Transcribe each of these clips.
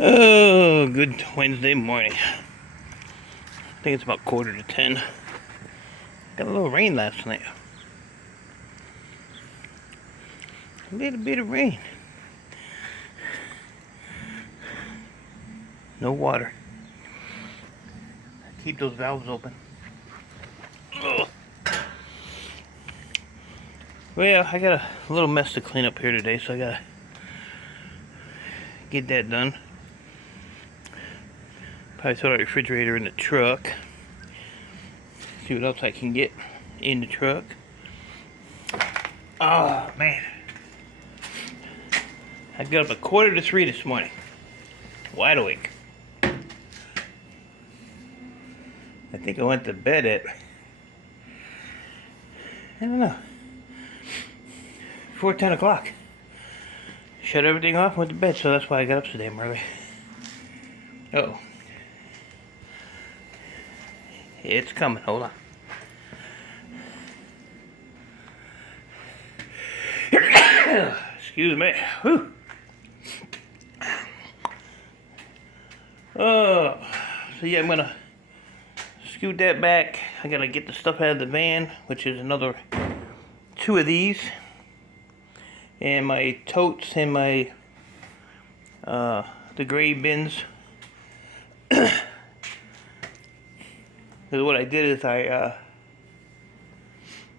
Oh, good Wednesday morning. I think it's about 9:45. Got a little rain last night. A little bit of rain. No water. Keep those valves open. Ugh. Well, I got a little mess to clean up here today, so I gotta get that done. Probably throw the refrigerator in the truck. See what else I can get in the truck. Oh, man. I got up at 2:45 this morning. Wide awake. I think I went to bed at, I don't know, before 10 o'clock. Shut everything off, went to bed, so that's why I got up so damn early. Uh-oh. It's coming, hold on. Excuse me. Whew. Oh, so yeah, I'm gonna scoot that back. I gotta get the stuff out of the van, which is another 2 of these. And my totes and my, the gray bins. Because what I did is I,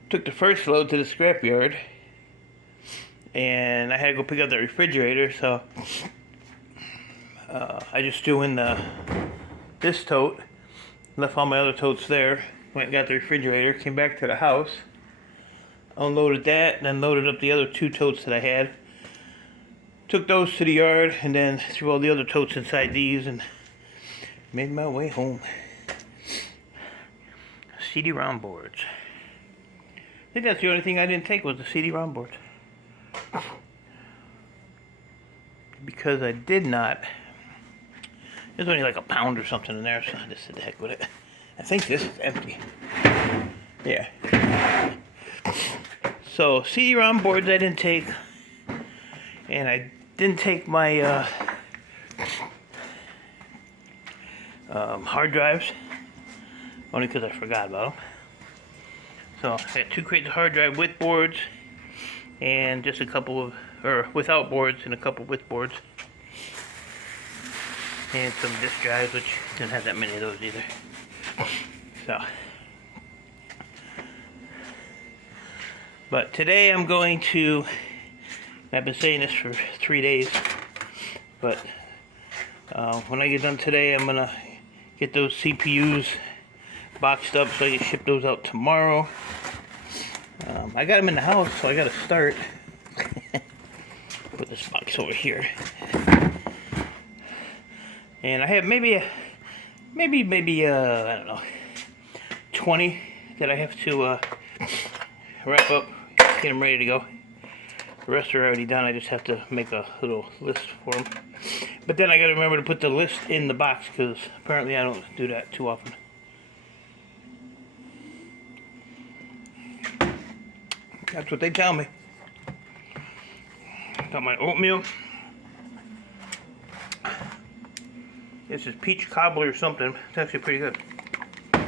took the first load to the scrapyard. And I had to go pick up the refrigerator, so I just threw in this tote, left all my other totes there, went and got the refrigerator, came back to the house, unloaded that, and then loaded up the other 2 totes that I had, took those to the yard, and then threw all the other totes inside these, and made my way home. CD-ROM boards. I think that's the only thing I didn't take was the CD-ROM boards. Because I did not. There's only like a pound or something in there, so I just said the heck with it. I think this is empty. Yeah. So CD-ROM boards I didn't take, and I didn't take my hard drives, only because I forgot about them. So I got 2 crates of hard drive with boards, and just a couple of, or without boards and a couple with boards. And some disk drives, which didn't have that many of those either. So. But today I'm going to, I've been saying this for 3 days, but when I get done today, I'm going to get those CPUs boxed up so I can ship those out tomorrow. I got them in the house, so I got to start. Put this box over here. And I have maybe I don't know, 20 that I have to wrap up, get them ready to go. The rest are already done. I just have to make a little list for them. But then I got to remember to put the list in the box, because apparently I don't do that too often. That's what they tell me. Got my oatmeal. This is peach cobbler or something. It's actually pretty good. I'll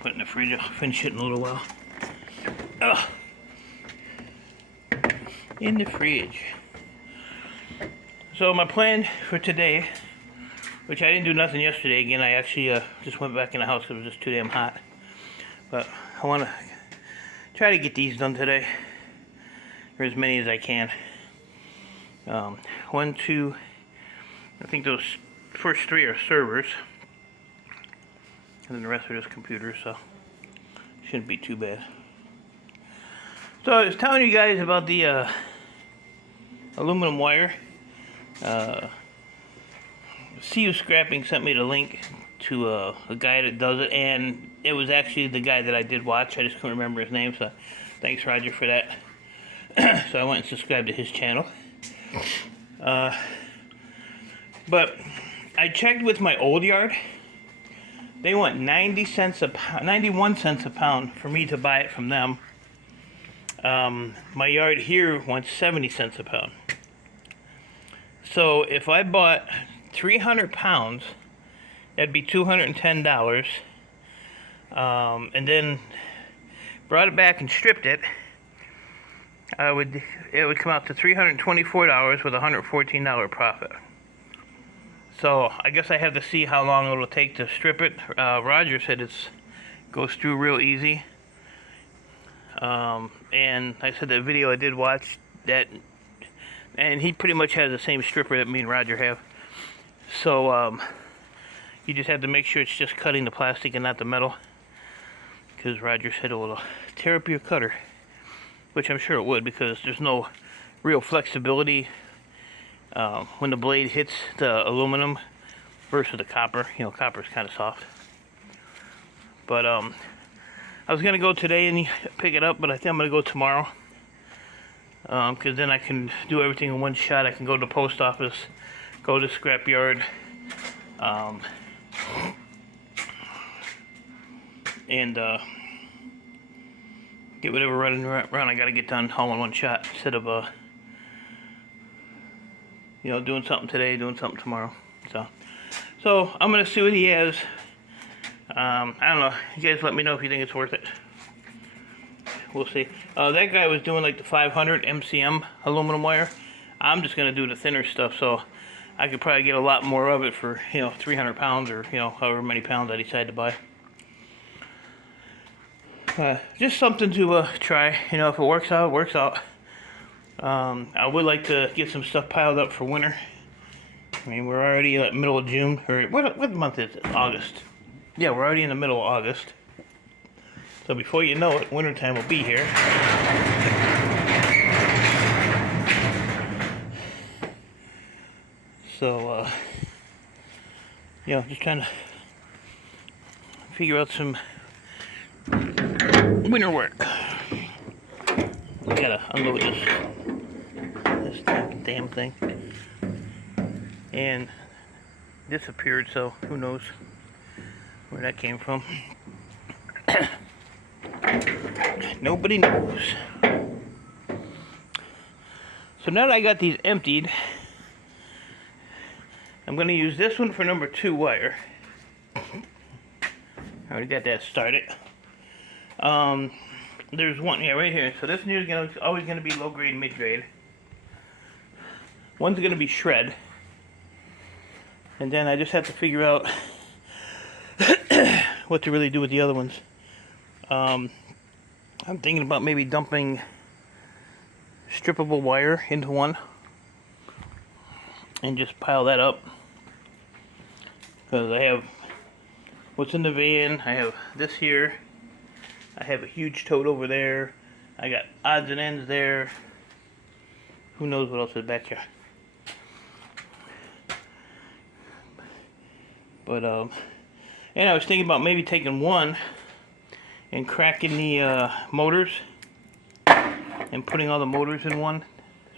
put it in the fridge. I'll finish it in a little while. Ugh. In the fridge. So my plan for today, which I didn't do nothing yesterday. Again, I actually just went back in the house because it was just too damn hot. But I want to try to get these done today, or as many as I can. 1, 2, I think those first 3 are servers, and then the rest are just computers, so shouldn't be too bad. So I was telling you guys about the aluminum wire. CU Scrapping sent me the link to a guy that does it, and it was actually the guy that I did watch. I just couldn't remember his name, so thanks, Roger, for that. So I went and subscribed to his channel. But I checked with my old yard. They want 90 cents a pound, 91 cents a pound for me to buy it from them. My yard here wants 70 cents a pound. So if I bought 300 pounds, that'd be $210. And then brought it back and stripped it, it would come out to $324 with a $114 profit. So I guess I have to see how long it'll take to strip it. Roger said it goes through real easy. And I said that video I did watch that, and he pretty much has the same stripper that me and Roger have. So you just have to make sure it's just cutting the plastic and not the metal, because Roger said it will tear up your cutter, which I'm sure it would, because there's no real flexibility when the blade hits the aluminum versus the copper. You know, copper's kind of soft. But I was gonna go today and pick it up, but I think I'm gonna go tomorrow, because then I can do everything in one shot. I can go to the post office, go to the scrap yard, and get whatever running around I gotta get done all in one shot, instead of you know, doing something today, doing something tomorrow. So I'm gonna see what he has. I don't know. You guys let me know if you think it's worth it. We'll see. That guy was doing like the 500 MCM aluminum wire. I'm just gonna do the thinner stuff, so I could probably get a lot more of it for, you know, 300 pounds, or, you know, however many pounds I decide to buy. Just something to try. You know, if it works out, it works out. I would like to get some stuff piled up for winter. I mean, we're already at middle of June, or what month is it? August. Yeah, we're already in the middle of August. So before you know it, wintertime will be here. So, you know, just trying to figure out some winter work. We gotta unload this damn thing. And disappeared, so who knows where that came from. Nobody knows. So now that I got these emptied, I'm going to use this one for number 2 wire. I already got that started. There's one, yeah, right here. So this one is always going to be low grade, mid grade. One's going to be shred. And then I just have to figure out what to really do with the other ones. I'm thinking about maybe dumping strippable wire into one and just pile that up, because I have what's in the van, I have this here, I have a huge tote over there, I got odds and ends there, who knows what else is back here. But and I was thinking about maybe taking one and cracking the motors and putting all the motors in one,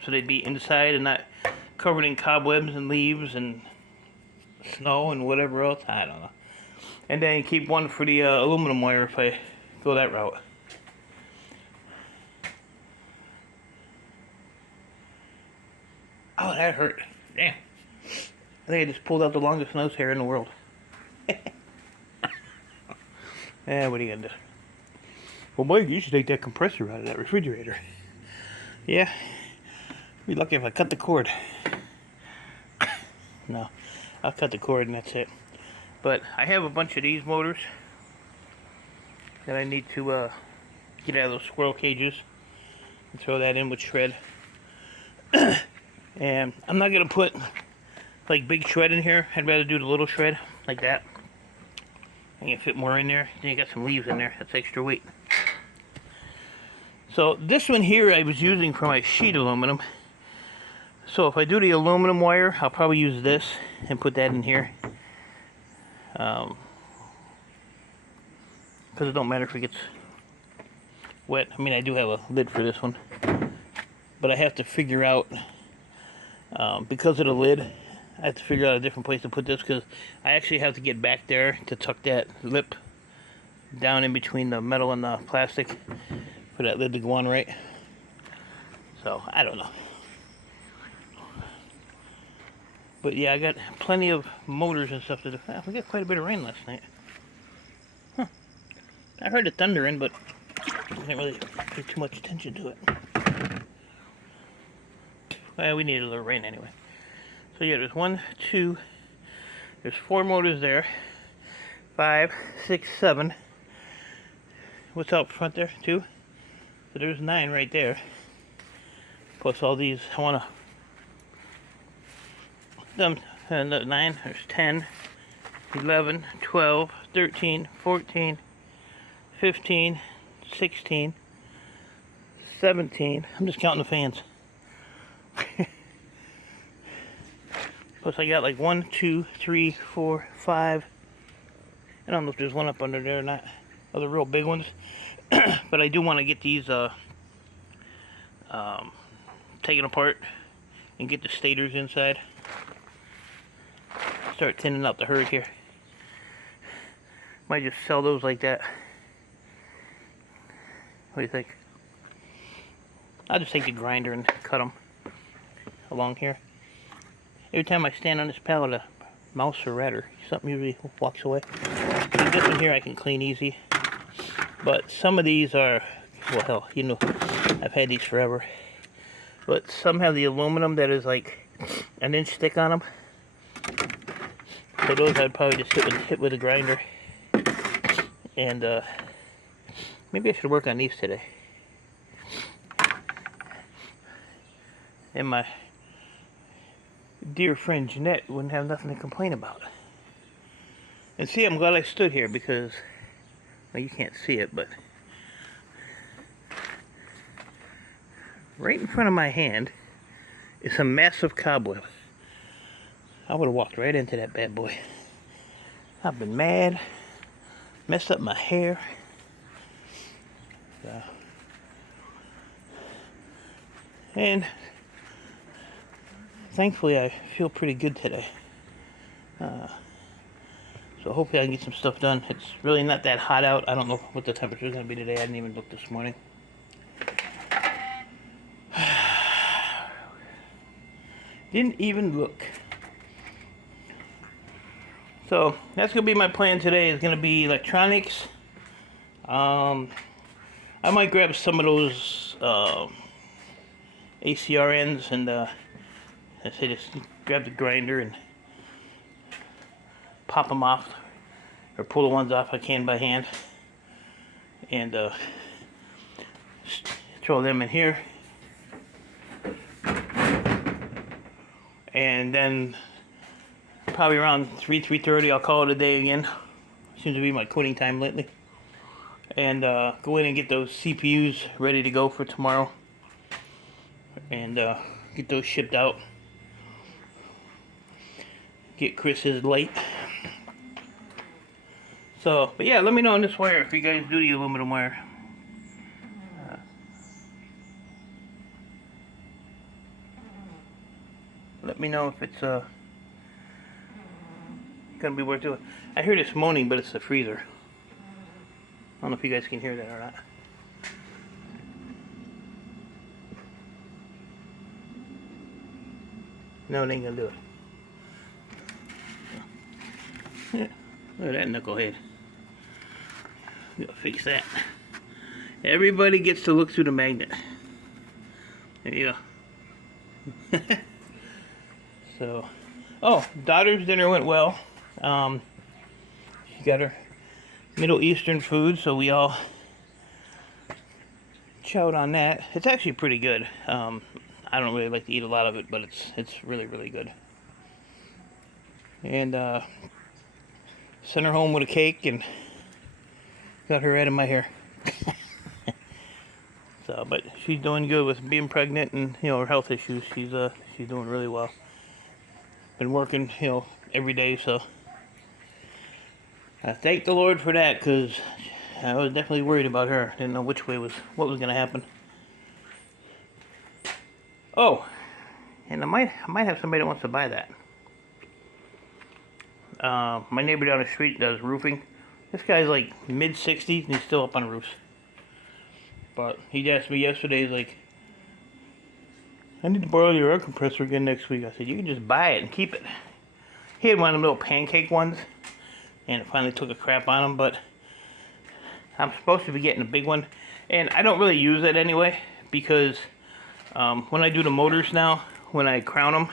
so they'd be inside and not covered in cobwebs and leaves and snow and whatever else. I don't know. And then keep one for the aluminum wire if I go that route. Oh, that hurt. Damn. I think I just pulled out the longest nose hair in the world. Yeah, what are you gonna do? Well, Mike, you should take that compressor out of that refrigerator. Yeah. Be lucky if I cut the cord. No, I'll cut the cord and that's it. But I have a bunch of these motors that I need to get out of those squirrel cages and throw that in with shred. And I'm not gonna put like big shred in here. I'd rather do the little shred like that. I can fit more in there. Then you got some leaves in there. That's extra weight. So this one here I was using for my sheet aluminum. So if I do the aluminum wire, I'll probably use this and put that in here. Because it don't matter if it gets wet. I mean, I do have a lid for this one. But I have to figure out, because of the lid, I have to figure out a different place to put this, because I actually have to get back there to tuck that lip down in between the metal and the plastic for that lid to go on right. So, I don't know. But yeah, I got plenty of motors and stuff to do. We got quite a bit of rain last night. Huh. I heard the thundering, but I didn't really pay too much attention to it. Well, we needed a little rain anyway. So yeah, there's 1, 2, there's 4 motors there. 5, 6, 7. What's out front there? 2. So there's 9 right there. Plus all these. I want to. 9. There's 10, 11, 12, 13, 14, 15, 16, 17. I'm just counting the fans. Plus I got like 1, 2, 3, 4, 5. I don't know if there's one up under there or not. Other real big ones. But I do want to get these taken apart and get the stators inside. Start thinning out the herd here. Might just sell those like that. What do you think? I'll just take the grinder and cut them along here. Every time I stand on this pallet, a mouse or rat or something usually walks away. This one here I can clean easy. But some of these are, well, hell, you know, I've had these forever. But some have the aluminum that is like an inch thick on them. So those I'd probably just hit with a grinder. And maybe I should work on these today. And my dear friend Jeanette wouldn't have nothing to complain about. And see, I'm glad I stood here because, well, you can't see it, but right in front of my hand is a massive cobweb. I would have walked right into that bad boy. I've been mad, messed up my hair. And thankfully I feel pretty good today. So hopefully I can get some stuff done. It's really not that hot out. I don't know what the temperature is going to be today. I didn't even look this morning. Didn't even look. So that's going to be my plan today. Is going to be electronics. I might grab some of those ACRNs and I say just grab the grinder and pop them off, or pull the ones off I can by hand, and throw them in here. And then probably around 3:30 I'll call it a day again. Seems to be my quitting time lately. And go in and get those CPUs ready to go for tomorrow. And get those shipped out. Get Chris his light. So, but yeah, let me know on this wire if you guys do the aluminum wire. Let me know if it's gonna be worth doing. I hear this moaning, but it's the freezer. I don't know if you guys can hear that or not. No, it ain't gonna do it. Yeah, look at that knucklehead. Gotta fix that. Everybody gets to look through the magnet. There you go. So, oh, daughter's dinner went well. She got her Middle Eastern food, so we all chowed on that. It's actually pretty good. I don't really like to eat a lot of it, but it's really, really good. And sent her home with a cake and got her out of my hair. So, but she's doing good with being pregnant and, you know, her health issues. She's doing really well. Been working, you know, every day, so I thank the Lord for that, because I was definitely worried about her. Didn't know what was going to happen. Oh, and I might have somebody that wants to buy that. My neighbor down the street does roofing. This guy's like mid-60s and he's still up on roofs. But he asked me yesterday, he's like, I need to borrow your air compressor again next week. I said, you can just buy it and keep it. He had one of them little pancake ones, and it finally took a crap on him, but I'm supposed to be getting a big one. And I don't really use it anyway, because when I do the motors now, when I crown them,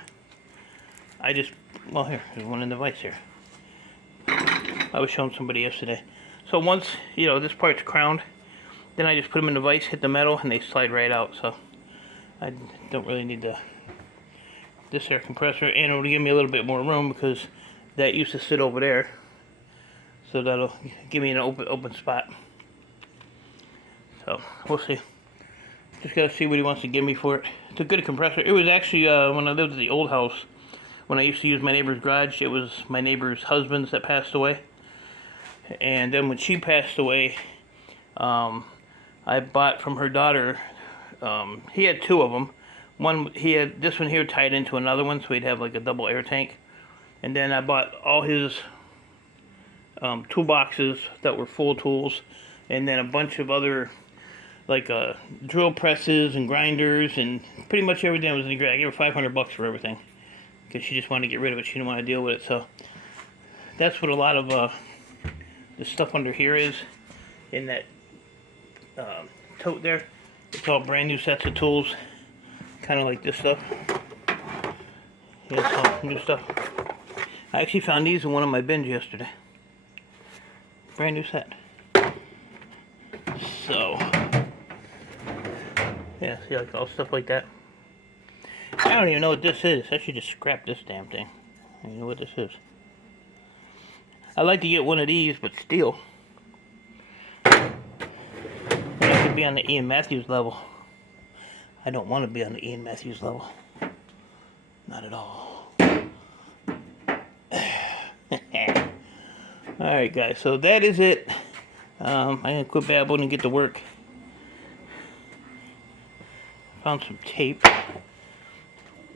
I just, well, here, there's one in the vise here. I was showing somebody yesterday. So once, you know, this part's crowned, then I just put them in the vise, hit the metal, and they slide right out. So I don't really need this air compressor, and it'll give me a little bit more room because that used to sit over there. So that'll give me an open spot. So we'll see. Just gotta see what he wants to give me for it. It's a good compressor. It was actually when I lived at the old house, when I used to use my neighbor's garage. It was my neighbor's husband's that passed away. And then when she passed away, I bought from her daughter. He had two of them. One, he had this one here tied into another one, so he'd have like a double air tank. And then I bought all his toolboxes that were full tools, and then a bunch of other like drill presses and grinders and pretty much everything was in the garage. I gave her $500 for everything because she just wanted to get rid of it. She didn't want to deal with it. So that's what a lot of the stuff under here is in that tote there. It's all brand new sets of tools, kind of like this stuff. Here's some new stuff. I actually found these in one of my bins yesterday. Brand new set. So, yeah, see, like all stuff like that. I don't even know what this is. I should just scrap this damn thing. I don't know what this is. I'd like to get one of these, but steel. I could be on the Ian Matthews level. I don't want to be on the Ian Matthews level. Not at all. Alright guys, so that is it. I'm going to quit babbling and get to work. Found some tape.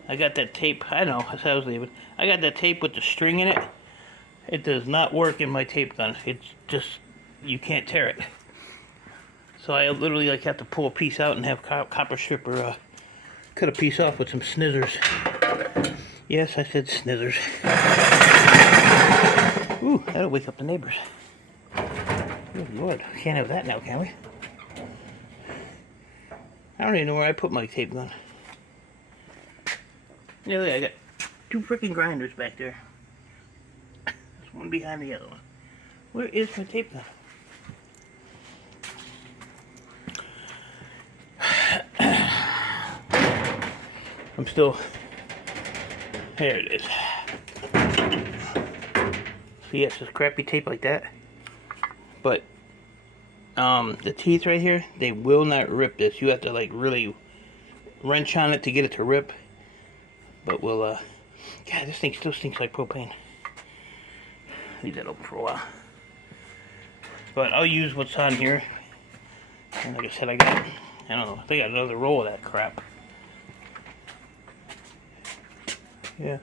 I got that tape. I know, that's how I was leaving. I got that tape with the string in it. It does not work in my tape gun. It's just, you can't tear it. So I literally like have to pull a piece out and have copper strip or cut a piece off with some snizzers. Yes, I said snizzers. Ooh, that'll wake up the neighbors. Good Lord, we can't have that now, can we? I don't even know where I put my tape gun. Yeah, look, I got two freaking grinders back there. There's one behind the other one. Where is my tape gun? I'm still... There it is. See, it's just crappy tape like that. But the teeth right here, they will not rip this. You have to like really wrench on it to get it to rip. But we'll God, this thing still stinks like propane. Leave that open for a while. But I'll use what's on here. And like I said, I don't know, I think I got another roll of that crap. Yeah.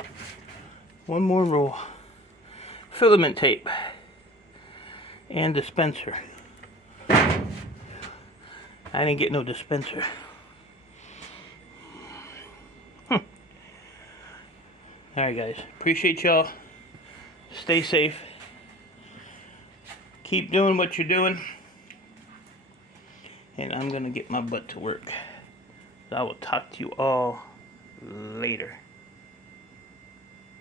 One more roll. Filament tape. And dispenser. I didn't get no dispenser. Alright guys, appreciate y'all. Stay safe. Keep doing what you're doing. And I'm gonna get my butt to work. So I will talk to you all later.